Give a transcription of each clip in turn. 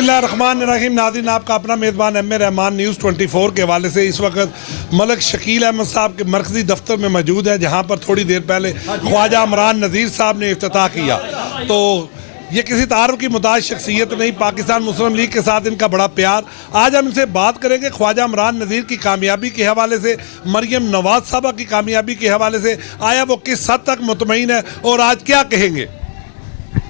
बिस्मिल्लाहिर्रहमानिर्रहीम। नाज़रीन, आपका अपना मेज़बान एम ए रहमान न्यूज़ 24 के हवाले से इस वक्त मलिक शकील अहमद साहब के मरकज़ी दफ्तर में मौजूद है, जहाँ पर थोड़ी देर पहले ख्वाजा इमरान नज़ीर साहब ने इफ्तिताह किया। तो ये किसी तारुफ की मुताज शख्सियत नहीं, पाकिस्तान मुस्लिम लीग के साथ इनका बड़ा प्यार। आज हम इनसे बात करेंगे ख्वाजा इमरान नज़ीर की कामयाबी के हवाले से, मरियम नवाज साहबा की कामयाबी के हवाले से। आया वो किस हद तक मुतमईन है और आज क्या कहेंगे।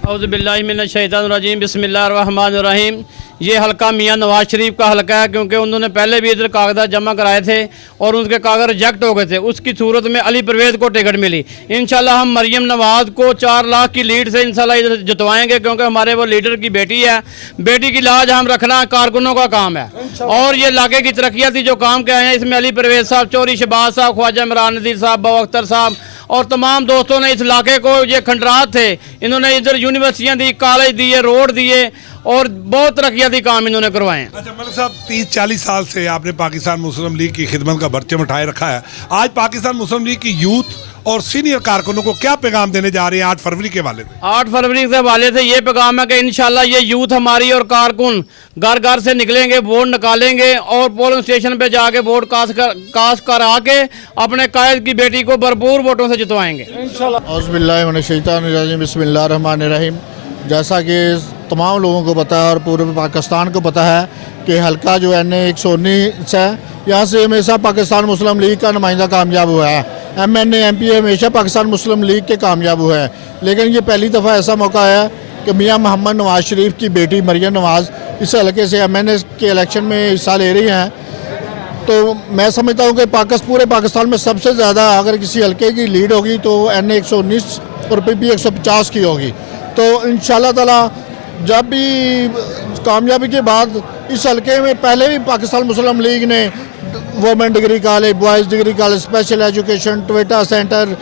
औज़ुबिल्लाहि मिनश्शैतानिर्रजीम, बिस्मिल्लाहिर्रहमानिर्रहीम। ये हल्का मियाँ नवाज शरीफ का हल्का है, क्योंकि उन्होंने पहले भी इधर कागजात जमा कराए थे और उनके कागज रिजेक्ट हो गए थे। उसकी सूरत में अली परवेज़ को टिकट मिली। इंशाल्लाह हम मरियम नवाज को 4 लाख की लीड से इंशाल्लाह इधर जितवाएंगे, क्योंकि हमारे वो लीडर की बेटी है। बेटी की लाज हम रखना कारकुनों का काम है। और ये इलाके की तरक्याती जो काम के आए हैं, इसमें अली परवेज़ साहब, चौधरी शहबाज साहब, ख्वाजा इमरान नज़ीर साहब, बाबा अख्तर साहब और तमाम दोस्तों ने इस इलाके को, ये खंडरात थे, इन्होंने इधर यूनिवर्सिटियाँ दी, कॉलेज दिए, रोड दिए और बहुत तरक्याती काम इन्होंने करवाए हैं। अच्छा मलिक साहब, 30-40 साल से आपने पाकिस्तान मुस्लिम लीग की खिदमत का परचम उठाए रखा है। आज पाकिस्तान मुस्लिम लीग की यूथ और सीनियर कारकुनों को क्या पैगाम देने जा रहे हैं 8 फरवरी के हवाले से? 8 फरवरी के हवाले से ये पैगाम है कि इंशाल्लाह ये यूथ हमारी और कारकुन घर घर से निकलेंगे, वोट निकालेंगे और पोलिंग स्टेशन पे जाके वोट कास्ट करा के अपने कायद की बेटी को भरपूर वोटों से जितवाएंगे इंशाल्लाह। औज़ुबिल्लाहि मिनश्शैतानिर्रजीम, बिस्मिल्लाहिर्रहमानिर्रहीम। जैसा कि तमाम लोगों को पता है और पूरे पाकिस्तान को पता है कि हल्का जो NA 119 है, यहाँ से हमेशा पाकिस्तान मुस्लिम लीग का नुमाइंदा कामयाब हुआ है। MNA MP हमेशा पाकिस्तान मुस्लिम लीग के कामयाब हुए हैं, लेकिन ये पहली दफ़ा ऐसा मौका है कि मियाँ मोहम्मद नवाज शरीफ की बेटी मरियम नवाज इस हल्के से MNA के इलेक्शन में हिस्सा ले रही हैं। तो मैं समझता हूँ कि पूरे पाकिस्तान में सबसे ज़्यादा अगर किसी हल्के की लीड होगी तो NA 119 और PP 150 की होगी। तो इंशाल्लाह ताला जब भी कामयाबी के बाद इस हल्के में पहले भी पाकिस्तान मुस्लिम लीग ने women degree college, boys degree college, special education, TEVTA centre,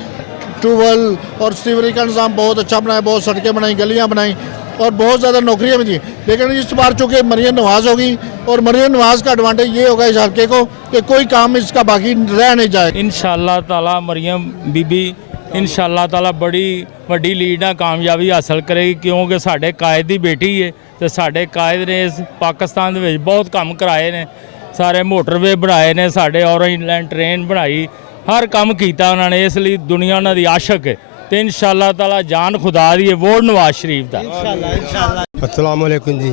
tubewell और सीवरेज का निज़ाम बहुत अच्छा बनाया, बहुत सड़कें बनाई, गलियाँ बनाई और बहुत ज़्यादा नौकरियाँ भी दी। लेकिन इस बार चूँकि मरियम नवाज होगी और मरियम नवाज का एडवांटेज ये होगा इस हल्के को कि कोई काम इसका बाकी रह नहीं जाए। इंशाअल्लाह ताला मरियम बीबी इंशाअल्लाह ताला बड़ी वड्डी लीड ਨਾਲ ਕਾਮਯਾਬੀ ਹਾਸਲ ਕਰੇਗੀ, ਕਿਉਂਕਿ ਸਾਡੇ ਕਾਇਦ ਦੀ ਬੇਟੀ ਹੈ ਤੇ ਸਾਡੇ ਕਾਇਦ ਨੇ ਇਸ ਪਾਕਿਸਤਾਨ ਦੇ ਵਿੱਚ ਬਹੁਤ ਕੰਮ ਕਰਾਏ ਨੇ। ਸਾਰੇ ਮੋਟਰਵੇ ਬਣਾਏ ਨੇ, ਸਾਡੇ ਔਰੇਂਜ ਲਾਈਨ ਟ੍ਰੇਨ ਬਣਾਈ, ਹਰ ਕੰਮ ਕੀਤਾ ਉਹਨਾਂ ਨੇ। ਇਸ ਲਈ ਦੁਨੀਆ ਉਹਨਾਂ ਦੀ ਆਸ਼ਕ ਹੈ ਤੇ इंशाअल्लाह ताला जान खुदा दी है वोट नवाज शरीफ का इंशाअल्लाह। अस्सलाम वालेकुम जी,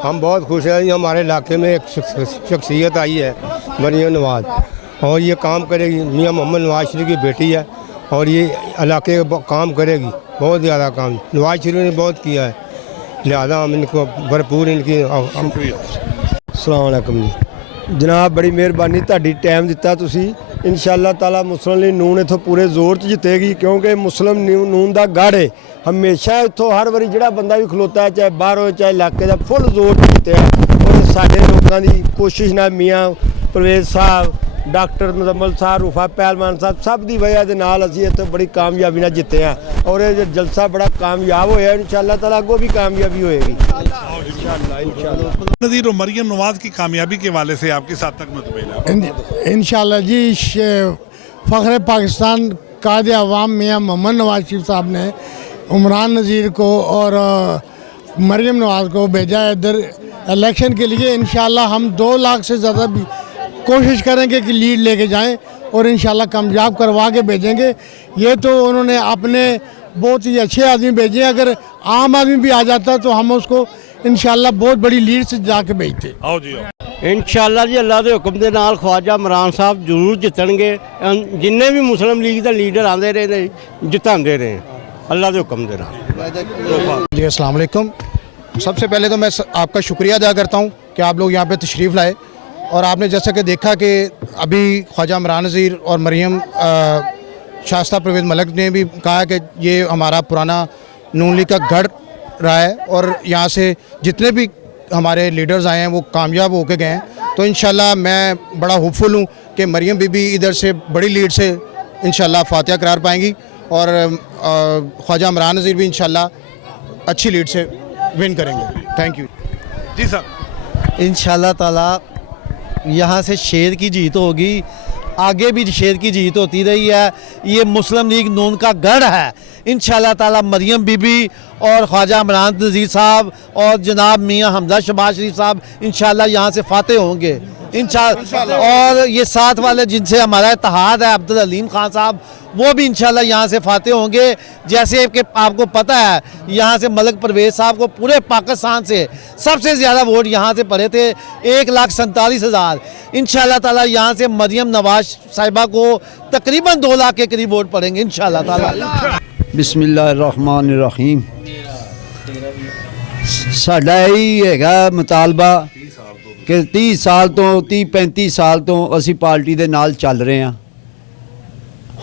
हम बहुत खुश हैं। हमारे इलाके में एक शख्सियत आई है मरियम नवाज, और ये काम करेगी। मियाँ मोहम्मद नवाज शरीफ की बेटी है और ये इलाके का काम करेगी, बहुत ज़्यादा काम नवाज शरीफ ने बहुत किया है, लिहाजा हम इनको भरपूर इनकी। अस्सलाम वालेकुम जी जनाब, बड़ी मेहरबानी ਤੁਹਾਡੀ टाइम दिता तुसी। इंशाअल्लाह ताला मुस्लिम लीग नून इत्थों पूरे जोर च जितेगी, क्योंकि मुस्लिम नून का गढ़ है। हमेशा इत्थों हर बारी जिहड़ा बंदा भी खलोता है, चाहे बाहर हो चाहे इलाके का, फुल जोर च जितया। और साडे लोगों की कोशिश नाल मियाँ परवेज़ साहब, डॉक्टर मुजम्मल साहब, रूफा पहलवान साहब, सब की वजह के नाल असीं इत्थे बड़ी कामयाबी नाल जिते हैं और ये जलसा बड़ा कामयाब होया। इंशाअल्लाह ताला अगों भी कामयाबी होएगी इंशाअल्लाह। नज़ीर और मरियम नवाज की कामयाबी के हवाले से आपके साथ तक मुतमईन है इंशाअल्लाह जी। फ़ख्र पाकिस्तान कायद अवाम मियाँ मोहम्मद नवाज शरीफ साहब ने इमरान नज़ीर को और मरियम नवाज को भेजा है इधर इलेक्शन के लिए। इंशाअल्लाह हम 2 लाख से ज़्यादा भी कोशिश करेंगे कि लीड लेके जाएं और इंशाल्लाह कामयाब करवा के भेजेंगे। ये तो उन्होंने अपने बहुत ही अच्छे आदमी भेजे, अगर आम आदमी भी आ जाता तो हम उसको इंशाल्लाह बहुत बड़ी लीड से जाके भेजते। आओ जी आओ। इंशाअल्लाह जी अल्लाह के हुक्म के नाल ख्वाजा इमरान साहब जरूर जितणगे। जिन्ने भी मुस्लिम लीग का लीडर आते रहे जिताते रहे अल्लाह के हुक्म के नाल। जी अस्सलाम वालेकुम। सबसे पहले तो मैं आपका शुक्रिया अदा करता हूँ कि आप लोग यहाँ पे तशरीफ़ लाए। और आपने जैसा कि देखा कि अभी ख्वाजा इमरान नज़ीर और मरियम शास्ता परवेज़ मलिक ने भी कहा कि ये हमारा पुराना नून लीग का गढ़ रहा है और यहाँ से जितने भी हमारे लीडर्स आए हैं वो कामयाब होके गए हैं। तो इंशाल्लाह मैं बड़ा होपफुल हूँ कि मरियम बीबी इधर से बड़ी लीड से इंशाल्लाह फातिहा करार पाएंगी और ख्वाजा इमरान नज़ीर भी इंशाल्लाह अच्छी लीड से विन करेंगे। Thank you ji sir. इंशाल्लाह ताला यहाँ से शेर की जीत होगी आगे भी शेर की जीत होती रही है। ये मुस्लिम लीग नून का गढ़ है। इंशाल्लाह ताला मरियम बीबी और ख्वाजा इमरान नज़ीर साहब और जनाब मियाँ हमजा शहबाज शरीफ साहब इंशाल्लाह यहाँ से फाते होंगे इंशाल्लाह। और ये साथ वाले जिनसे हमारा इत्तेहाद है अब्दुल हलीम खान साहब, वो भी इंशाल्लाह यहाँ से फाते होंगे। जैसे कि आपको पता है यहाँ से मलिक परवेज़ साहब को पूरे पाकिस्तान से सबसे ज़्यादा वोट यहाँ से पड़े थे, 1,47,000। इंशाल्लाह ताला यहाँ से मरियम नवाज साहिबा को तकरीबन 2 लाख के करीब वोट पड़ेंगे इंशाल्लाह ताला। बिस्मिल्लाहिर्रहमानिर्रहीम। साडा यही हैगा मुतालबा कि 30 साल तो 35 साल तो असी पार्टी दे नाल चल रहे हैं।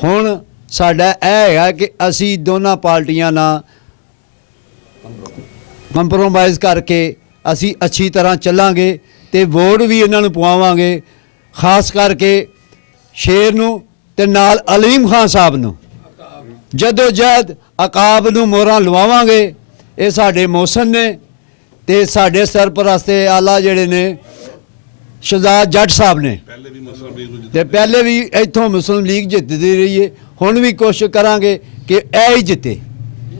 हुण साडा यह है कि असी दोनों पार्टियां ना कंप्रोमाइज़ करके असी अच्छी तरह चलांगे ते वोट भी इन्हां नूं पवावांगे, खास करके शेर नूं ते नाल अलीम खान साहब नूं जदोजहद अकाब नूं मोहरां लवावांगे। ये साडे मौसन ने ते साडे सरपरस्ते आला जिहड़े ने शहजाद जट साहब ने ते पहले भी इत्थों मुस्लिम लीग जितदी रही है, हुण भी कोशिश करांगे कि ऐ ही जिते।